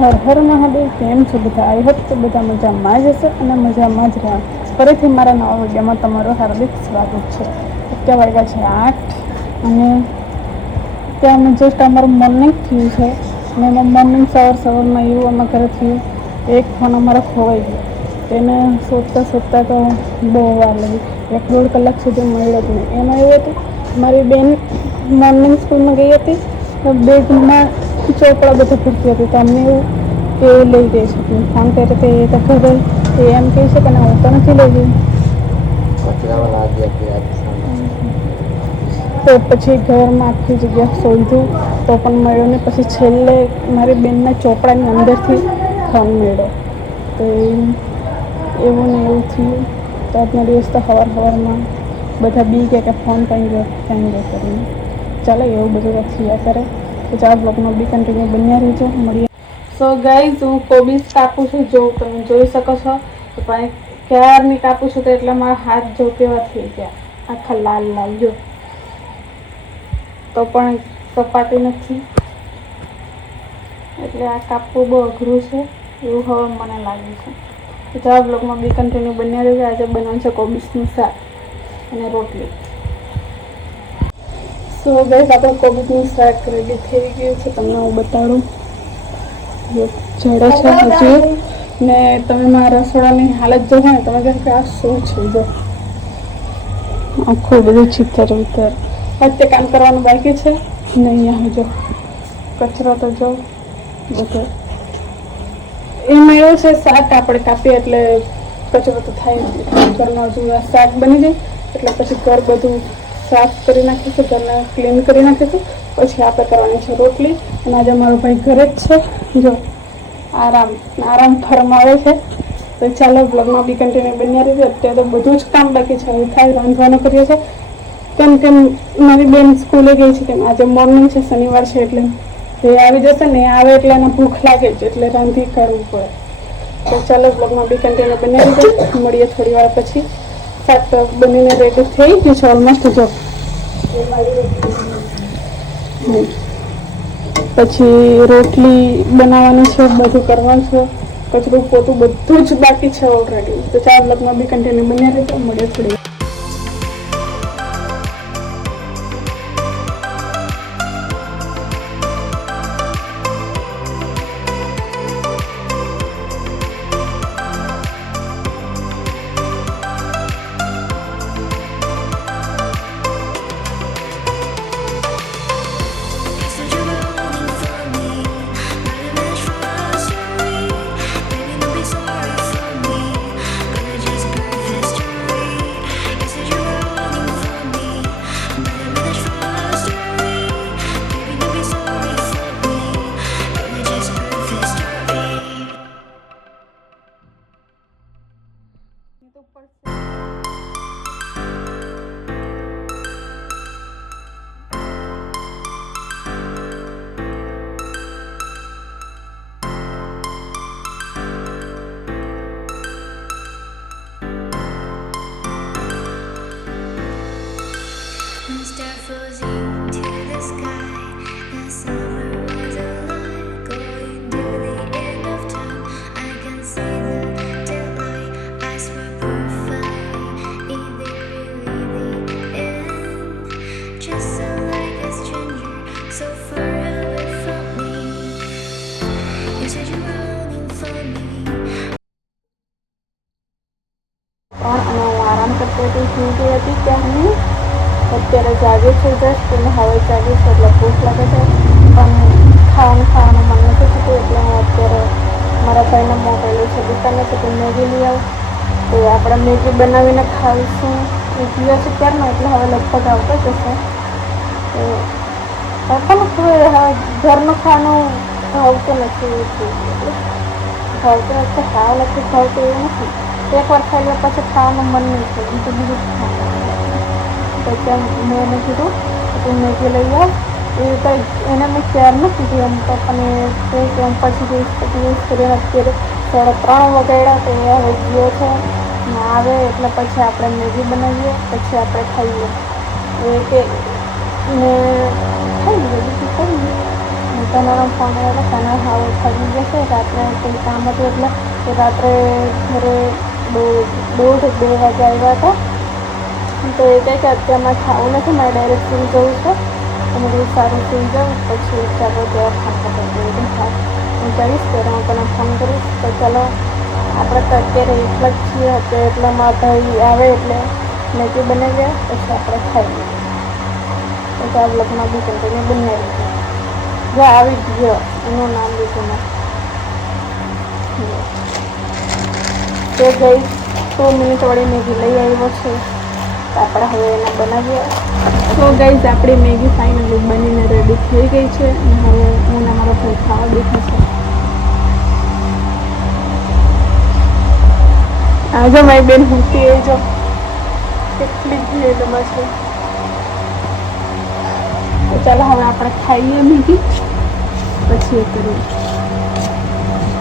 હર હર મહાદેવ. કેમ છો બધા? આઈ હોપ તો બધા મજામાં જ હશે અને મજામાં જ રહ્યા. ફરીથી મારા નવા વિડીયોમાં તમારું હાર્દિક સ્વાગત છે. અત્યારે વાગ્યા છે 8 અને ત્યાં અમે જસ્ટ અમારું મોર્નિંગ થયું છે અને એમાં મોર્નિંગ સવારમાં એવું અમારા ઘરે થયું. એક ફોન અમારો ખોવાઈ ગયો. તેને શોધતા તો બહુ વાર લાગી. 1-1.5 કલાક સુધી મળ્યો જ નહીં. એમાં એવું હતું, મારી બેન મોર્નિંગ સ્કૂલમાં ગઈ હતી તો બેગમાં ચોપડા બધા ભરતી હતી. તો અમને એવું કે એ લઈ જઈ શકે. ફોન કર્યો તો એ તો ખબર એ એમ કહી શકે ને, હું તો નથી લઈ ગઈ. તો પછી ઘરમાં આખી જગ્યા શોધ્યું તો પણ મળ્યો નહીં. પછી છેલ્લે મારી બેનના ચોપડાની અંદરથી ફોન મળ્યો. તો એવું ને એવું થયું. તો આજના દિવસ તો સવારમાં બધા બી કે ફોન ક્યાં ગયો કરીને. ચાલો, એવું બધું તો થયા કરે. તો ચાલો, બ્લોગમાં બી કન્ટિન્યુ બન્યા રહેજો. મળીએ. સો ગાઈઝ, હું કોબીજ કાપું છું. જો તમે જોઈ શકો છો તો પણ ક્યારની કાપું છું તો એટલે મારા હાથ જો કેવા થઈ ગયા, આખા લાલ લાલ. જો તો પણ કપાતી નથી. એટલે આ કાપવું બહુ અઘરું છે એવું હવે મને લાગે છે. તો ચાલો, બ્લોગમાં બી કન્ટિન્યુ બન્યા રહેજો. આજે બનાવવાનું છે કોબીજનું શાક અને રોટલી. સો ગાઈઝ, આપણે કોબીજનું શાક રેડી થઈ ગયું છે. તમને હું બતાડું. જડે છે હજી. ને તમે મારા રસોડાની હાલત જોવો ને, તમે કહો કે આ શું છે. જો આખું બધું ચિત્તર વિતર. આજે કામ કરવાનું બાકી છે ને. અહીંયા જો કચરો તો જો બધો એમાં એવું છે, શાક આપણે કાપીએ એટલે કચરો તો થાય જ. ઘરમાં હજુ શાક બની જાય એટલે પછી ઘર બધું સાફ કરી નાખીશું, ઘરને ક્લીન કરી નાખીશું. પછી આપણે કરવાની છે રોટલી. અને આજે મારો ભાઈ ઘરે જ છે. જો આરામ ફરમાવે છે. તો ચાલો, બ્લોગમાં બી કન્ટિન્યુ બન્યા રહેજો. અત્યારે તો બધું જ કામ બાકી છે. હવે ખાલી રાંધવાનું કરીએ છીએ. કેમ મારી બેન સ્કૂલે ગઈ છે. કેમ આજે મોર્નિંગ છે, શનિવાર છે એટલે એ આવી જશે ને. આવે એટલે એને ભૂખ લાગે છે એટલે રાંધી કરવું પડે. તો ચાલો, બ્લોગમાં બી કન્ટિન્યુ બન્યા રહેજો. મળીએ થોડી વાર પછી. શાક તો બનીને રેડી થઈ ગયું છે ઓલમોસ્ટ. જો પછી રોટલી બનાવવાની છે, બધું કરવાનું છે. કચરું પોતું બધું જ બાકી છે ઓલરેડી. તો ચાલો, બ્લોગમાં બી કન્ટિન્યુ બન્યા રહેજો. મળીએ થોડી વાર. અને હું આરામ કરતી હતી, સુઈ ગઈ હતી ત્યાંની. અત્યારે જાગે છે જસ્ટ અને હવે જાગે છે એટલે ભૂખ લાગે છે. પણ ખાવાનું મન નથી થતું એટલે હું અત્યારે મારા ભાઈને મોકલેલું છે દુકાને છે કે મેગી લઈ આવ. તો આપણે મેગી બનાવીને ખાઈશું. એ ગયો છે ત્યારનો એટલે હવે લગભગ આવતો જ હશે. તો પણ હવે ઘરનું ખાવાનું ભાવતું નથી. ભાવતું નથી, ખાવા નથી ભાવતું એવું નથી. એકવાર ખાઈ લે પછી ખાવાનું મન નહીં થાય. બીજું ખાવાનું. તો ત્યાં મેં એને કીધું કે તું મેગી લઈ આવ. એ કંઈ એને મેં ક્યાર નથી કીધું. એમ તો પણ એ કે એમ પછી યુઝ કરીને અત્યારે 3:30 વાગ્યા તો એ હવે ગયો છે. ને આવે એટલે પછી આપણે મેગી બનાવીએ, પછી આપણે ખાઈએ. એ કે ને ખાઈ લઈએ, બીજું ખાઈ લઈએ. તનાનો ફોન આવેલો. તના હાવ થકી જશે રાત્રે કંઈ કામ હતું એટલે તો રાત્રે ઘરે 1:30-2 વાગે આવ્યા હતા. તો એ કહે કે અત્યારમાં ખાવું નથી, મારે ડાયરેક્ટ સુઈ જવું છે. અને બધું સારું સુઈ જાઉં પછી ચાલો ત્યાં ફોન પકડી હા હું કહીશ ત્યારે હું તને ફોન કરીશ. તો ચાલો આપણે તો અત્યારે એકલા જ છીએ અત્યારે, એટલામાં ભાઈ આવે એટલે મેગી બનાવ્યા પછી આપણે ખાઈએ. તો આ બ્લોગમાં બી કન્ટિન્યુ બનાવી દીધું. જો આવી ગયો એનું નામ લીધું મેં. તો ગઈ 2 મિનિટ વાળી મેગી લઈ આવ્યો છે. તો આપણે હવે એને બનાવીએ. તો ગાઈઝ આપણી મેગી ફાઇનલી બનીને રેડી થઈ ગઈ છે. અને હવે હું ને મારો ભાઈ ખાવા બેઠા છે. આજે મારી બેન મૂકી એ જો કેટલી ભીડમાં છે. તો ચાલો હવે આપણે ખાઈએ મેગી પછી એ કરીએ.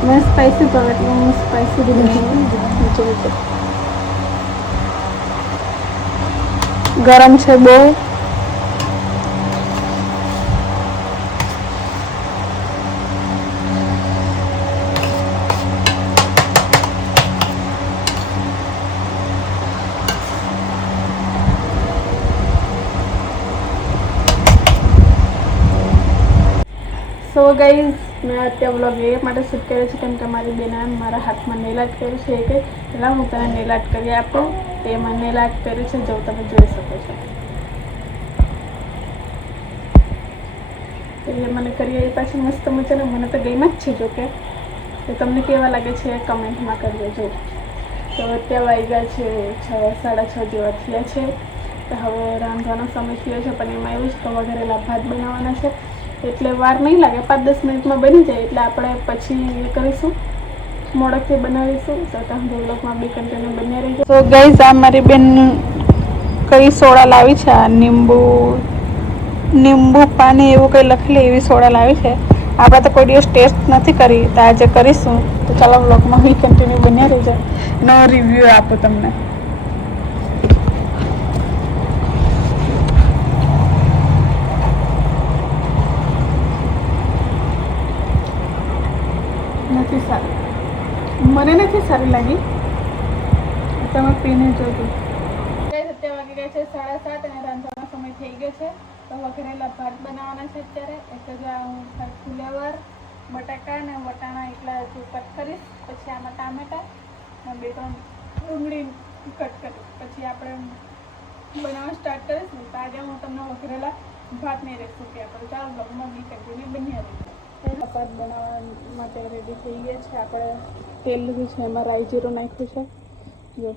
મેં સ્પાઈસી ભાવે એટલે હું સ્પાઈસી બનાવી ગરમ છે બહુ. સો ગાઈઝ મેં અત્યારે વ્લોગ એ માટે શૂટ કર્યો છે કેમ કે મારી બેને મારા હાથમાં નેલ આર્ટ કર્યું છે. એ કે પહેલાં હું તને નેલ આર્ટ કરી આપું. તે એમાં નેલ આર્ટ કર્યું છે, જો તમે જોઈ શકો છો. એટલે મને કરી એ પાછી મસ્ત મજાના મને તો ગેમ જ છે. જો કે તો તમને કેવા લાગે છે એ કમેન્ટમાં કરી દેજો. તો અત્યારે વાગ્યા છે 6-6:30 જેવા થયા છે. તો હવે રાંધવાનો સમય થયો છે, પણ એમાં એવું જ કે વઘારેલા ભાત બનાવવાના છે એટલે વાર નહીં લાગે, 5-10 મિનિટમાં બની જાય. એટલે આપણે પછી એ કરીશું, મોડકથી બનાવીશું. તો તમે બ્લોગમાં બી કન્ટિન્યુ બન્યા રહીજો. તો ગાઈઝ આ મારી બેન કઈ સોડા લાવી છે, આ લીંબુ પાણી એવું કંઈ લખેલી એવી સોડા લાવી છે. આપણે તો કોઈ દિવસ ટેસ્ટ નથી કરી, તો આજે કરીશું. તો ચાલો બ્લોગમાં બી કન્ટિન્યુ બન્યા રહીજો. એનો રિવ્યૂ આપો તમને. નથી સારી, મને નથી સારી લાગી. તમે પીને જોજો. અત્યારે વાગી ગયા છે 7:30 અને રાંધવાનો સમય થઈ ગયો છે. તો વઘારેલા ભાત બનાવવાના છે અત્યારે. એટલે જો હું ફુલેવર, બટાકા અને વટાણા એટલા કટ કરીશ. પછી આમાં ટામેટા અને 2-3 ડુંગળી કટ કરીશ. પછી આપણે બનાવવા સ્ટાર્ટ કરીશું. તો આજે હું તમને વઘારેલા ભાતની રેસીપી આપું. ચાલો બ્લોગમાં બી કન્ટિન્યુ બન્યા રહીશું. ભાત બનાવવા માટે રેડી થઈ ગયા છે. આપણે તેલ લીધું છે, એમાં રાઈ જીરું નાખ્યું છે. જો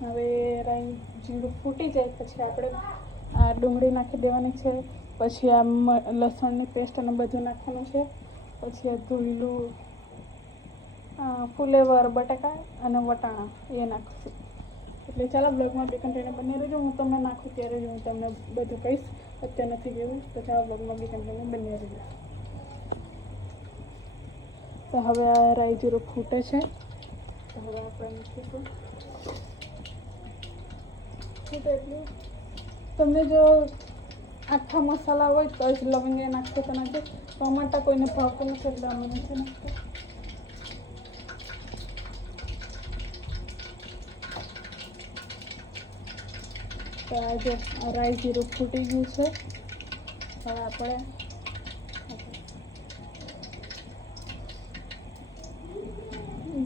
હવે રાઈ જીરું ફૂટી જાય પછી આપણે આ ડુંગળી નાખી દેવાની છે. પછી આ લસણની પેસ્ટ અને બધું નાખવાનું છે. પછી આ ધોયેલું ફુલેવર, બટાકા અને વટાણા એ નાખશું. એટલે ચાલો બ્લોગમાં બી કન્ટિન્યુ બની રહેજો. હું તમને નાખું ત્યારે જ હું તમને બધું કહીશ. અત્યારે નથી કેવું. તો ચાલો બ્લોગમાં બી કન્ટિન્યુ બની રહેજો. તો હવે આ રાઈ જીરું ફૂટે છે. તો હવે આપણે મૂકીશું. એટલું તમને જો આખા મસાલા હોય તો જ લવિંગ એ નાખતો તો નથી. ટમાટા કોઈને ભાવતું નથી એટલે અમે નથી નાખતા. તો આજે રાઈ જીરું ફૂટી ગયું છે. હવે આપણે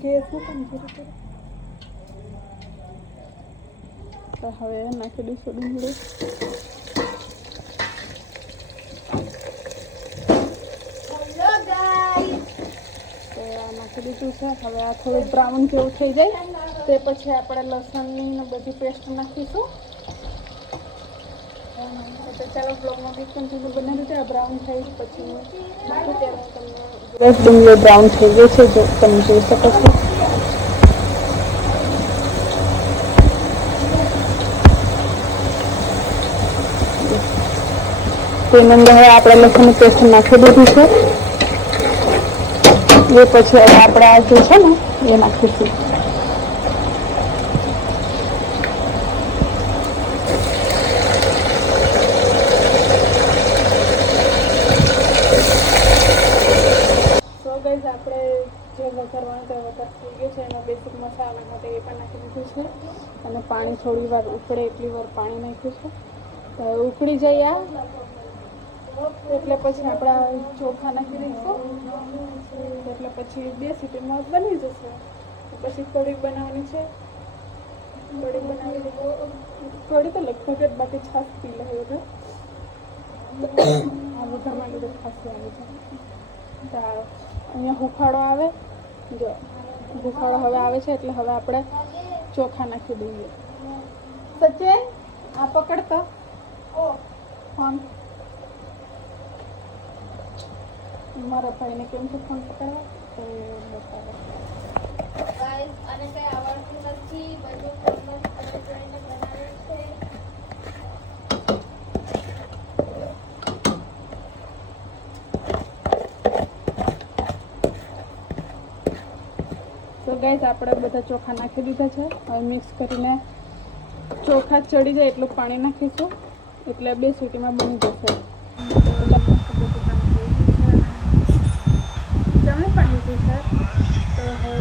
ગેસ મૂકીને જીરું કરો. તો હવે નાખી દઈશું ડુંગળી. તો આ નાખી દીધું છે. હવે આ થોડું બ્રાઉન જેવું થઈ જાય તે પછી આપણે લસણની ને બધી પેસ્ટ નાખીશું. તો ચાલો બ્લોગમાં બી કન્ટિન્યુ બનાવી દીધું. આ બ્રાઉન થઈ પછી નાખું ત્યારે તમને ડુંગળી બ્રાઉન થઈ ગઈ છે, જો તમે જોઈ શકો છો. તેની અંદર હવે આપણે લસણની પેસ્ટ નાખી દીધી છે. એ પછી હવે આપણે આ જે છે ને એ નાખીશું. જે વઘારવાનું તે વઘાર થઈ ગયો છે. એમાં બેસિક મસાલા માટે એ પણ નાખી દીધું છે અને પાણી થોડી વાર ઉકળે એટલી વાર પાણી નાખ્યું છે. તો ઉકળી જાય એટલે પછી આપણા ચોખા નાખી દઈશું. એટલે પછી 2 સીટીમાં બની જશે. પછી કઢી બનાવવાની છે. કઢી બનાવી કઢી તો લગભગ જ બાકી છાશ પી લે બધા. આ વઘારમાં બધું ખાસ આવે છે. તો અહીંયા હુંફાળો આવે, જો હુંફાળો હવે આવે છે એટલે હવે આપણે ચોખા નાખી દઈએ. સચિન આ પકડતો ફોન. મારા ભાઈને કેમ છે ફોન પકડવા તો બતાવે. ગાઈસ આને કઈ આવડતું નથી, બધું ફોનમાં જોઈને બનાવે છે. તો ગાઈસ આપણે બધા ચોખા નાખી દીધા છે. હવે મિક્સ કરીને ચોખા ચડી જાય એટલું પાણી નાખીશું એટલે 2 સીટીમાં બની જશે. જમે પાણી છે તો હવે